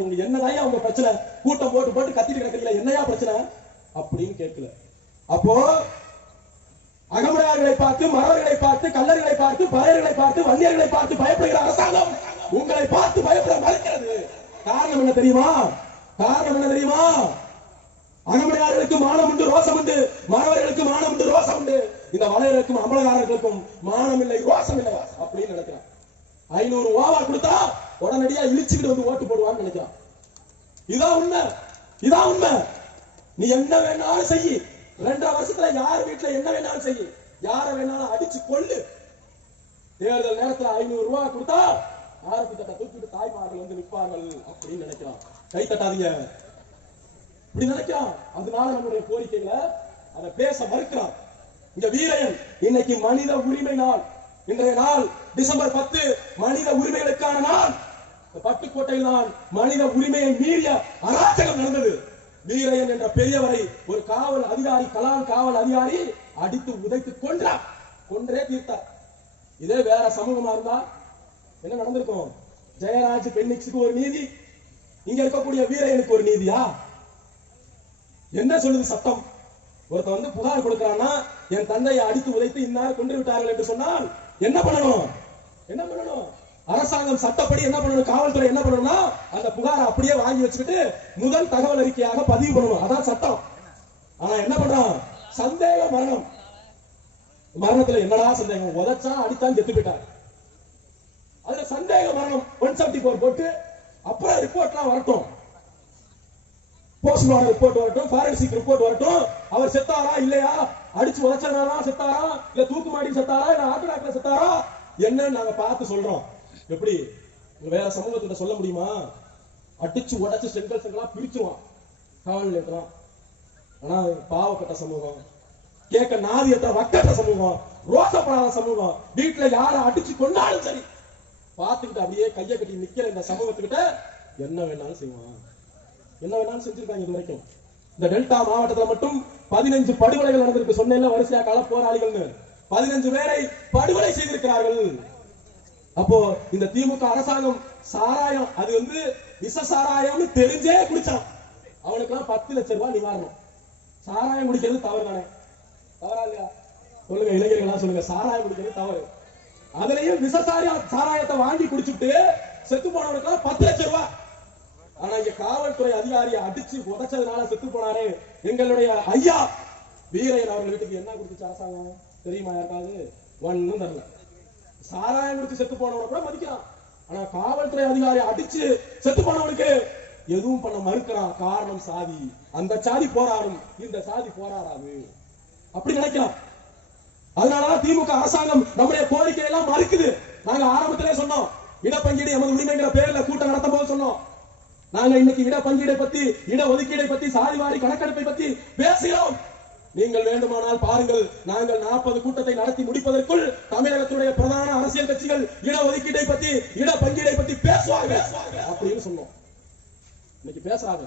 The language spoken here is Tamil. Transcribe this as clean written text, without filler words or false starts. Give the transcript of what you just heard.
இவங்க என்னதான் அவங்க பிரச்சனை, கூட்டம் போட்டு போட்டு கத்திட்டு கிடக்கிறீங்களா, என்னையா பிரச்சனை அப்படின்னு கேட்கல. அப்போ அகமுடையார்களை பார்த்து, மறவர்களை பார்த்து, கல்லர்களை பார்த்து, பறையர்களை பார்த்து, வன்னியர்களை பார்த்து பயப்படுகிற அரசாங்கம் உங்களை பார்த்து பயப்பட மறுக்கிறது. காரணம் என்ன தெரியுமா? காரணம் என்ன தெரியுமா? அகமுடையார்களுக்கு மானம் உண்டு, ரோசம் உண்டு. மறவர்களுக்கு மானம் உண்டு, ரோசம் உண்டு. இந்த வளையர்களுக்கும் அம்பலகாரர்களுக்கும் மானம் இல்லை, ரோசம் இல்லை அப்படின்னு நினைக்கிறான். 500 ஓவா கொடுத்தா உடனடியா இழிச்சுக்கிட்டு வந்து ஓட்டு போடுவான்னு நினைக்கிறான். இதான் உண்மை, இதான் உண்மை. நீ என்ன வேணாலும் செய்யி, 2.5 வருஷத்துல யார் வீட்டுல என்ன வேணாலும் செய்யி, யார வேணாலும் அடிச்சு கொள்ளு. தேர்தல் நேரத்துல 500 ரூபாய் கொடுத்தா ஆரத்தி தட்டை தூக்கிட்டு தாய்மார்கள் வந்து நிற்பார்கள் அப்படின்னு நினைக்கிறான். கை தட்டாதீங்க, இப்படி நினைக்கிறான். அதனால நம்முடைய கோரிக்கைகளை அதை பேச மறுக்கிறான். இங்க வீரையன் இன்னைக்கு மனித உரிமை நாள், இன்றைய நாள் டிசம்பர் 10 மனித உரிமைகளுக்கான நாள். பட்டுக்கோட்டையில் தான் மனித உரிமையை மீறிய அராஜகம் நடந்தது. வீரையன் என்ற பெரியவரை ஒரு காவல் அதிகாரி, கலால் காவல் அதிகாரி அடித்து உதைத்து கொன்றார், கொன்றே தீர்த்தார். இதே வேற சமூகமா இருந்தா என்ன நடந்திருக்கும்? ஜெயராஜ் பெண்ணிக்ஸுக்கு ஒரு நீதி, இங்க இருக்கக்கூடிய வீரையனுக்கு ஒரு நீதியா? என்ன சொல்லுது சட்டம்? ஒருத்த வந்து புகார் கொடுக்கிறான்னா, என் தந்தையை அடித்து உதைத்து இன்னார் கொன்று விட்டார்கள் என்று சொன்னால் என்ன பண்ணணும்? என்ன பண்ணணும்? அரசாங்கம் சட்டப்படி என்ன பண்ணணும்? காவல்துறை என்ன பண்ணணும்னா அந்த புகாரை அப்படியே வாங்கி வச்சுக்கிட்டு முதல் தகவல் அறிக்கையாக பதிவு பண்ணணும். அதான் சட்டம். ஆனா என்ன பண்றான்? சந்தேக மரணம். மரணத்துல என்னடா சந்தேகம்? உதைச்சா அடித்தான் செத்து போயிட்டார். அதுல சந்தேக மரணம் 174 போட்டு அப்புறம் ரிப்போர்ட்லாம் வரட்டும், போஸ்ட்மார்டம் ரிப்போர்ட் வரட்டும், ஃபாரன்சிக் ரிப்போர்ட் வரட்டும். அவர் செத்தாரா இல்லையா, அடிச்சு உதைச்சனாரா செத்தாரா, இல்ல தூக்கு மாட்டி செத்தாரா, இல்ல ஆட்டோடாக்ல செத்தாரா, என்னன்னு நாங்க பார்த்து சொல்றோம். எப்படி வேற சமூகத்திட்ட சொல்ல முடியுமா? அடிச்சு உடைச்சு செங்கல் செங்கலா பிரிச்சுவான் காவல் நிலையத்தான். ஆனா பாவப்பட்ட சமூகம், கேட்க நாதியற்ற வக்கற்ற சமூகம், ரோசப்படாத சமூகம், வீட்டுல யார அடிச்சு கொண்டாலும் சரி பார்த்துக்கிட்டு அப்படியே கையை கட்டி நிக்கிற இந்த சமூகத்துக்கிட்ட என்ன வேணாலும் செய்வான். என்ன வேணாலும் செஞ்சிருக்காங்க. இது வரைக்கும் இந்த டெல்டா மாவட்டத்துல மட்டும் 15 படுகொலைகள் நடந்திருக்கு. சொன்னேன்ல வரிசையா கள போராளிகள்னு 15 பேரை படுகொலை செய்திருக்கிறார்கள். அப்போ இந்த திமுக அரசாங்கம் சாராயம், அது வந்து விஷ சாராயம்னு தெரிஞ்சே குடிச்சான், அவனுக்கு எல்லாம் 10 லட்சம் ரூபாய் நிவாரணம். சாராயம் குடிக்கிறது தவறு தானே? தவறா இல்லையா? சொல்லுங்க இளைஞர்களா, சொல்லுங்க. சாராயம் குடிக்கிறது தவறு. அதுலயும் விஷ சாராயத்தை வாங்கி குடிச்சுட்டு செத்து போனவனுக்கு எல்லாம் 10 லட்சம் ரூபாய். ஆனா இங்க காவல்துறை அதிகாரியை அடிச்சு உடைச்சதுனால செத்து போனாரு எங்களுடைய ஐயா வீரையன் அவர்கள் வீட்டுக்கு என்ன கொடுத்துச்சு அரசாங்கம் தெரியுமா? யாருக்காவது? ஒன்னும் தரல. சாராயம் குடிச்சு செத்து போனவனை கூட மதிக்கிறான். ஆனா காவல்துறை அதிகாரி அடிச்சு செத்து போனவனுக்கு எதுவும் பண்ண மறுக்கிறான். காரணம் சாதி. அந்த சாதி போராடும், இந்த சாதி போராடாது அப்படி நினைக்கிறான். அதனாலதான் திமுக அரசாங்கம் நம்முடைய கோரிக்கை எல்லாம் மறுக்குது. நாங்க ஆரம்பத்திலே சொன்னோம், இடப்பங்கீடு எமது உரிமைங்கிற பேர்ல கூட்டம் நடத்தும் போது சொன்னோம், நாங்க இன்னைக்கு இடப்பங்கீடை பத்தி, இட ஒதுக்கீடை பத்தி, சாதிவாரி கணக்கெடுப்பை பத்தி பேசுகிறோம். நீங்கள் வேண்டுமானால் பாருங்கள், நாங்கள் 40 கூட்டத்தை நடத்தி முடிப்பதற்குள் தமிழகத்துடைய பிரதான அரசியல் கட்சிகள் இட ஒதுக்கீட்டை பத்தி, இட பங்கீடை பத்தி பேசுவாங்க அப்படின்னு சொன்னோம். இன்னைக்கு பேசுறாங்க.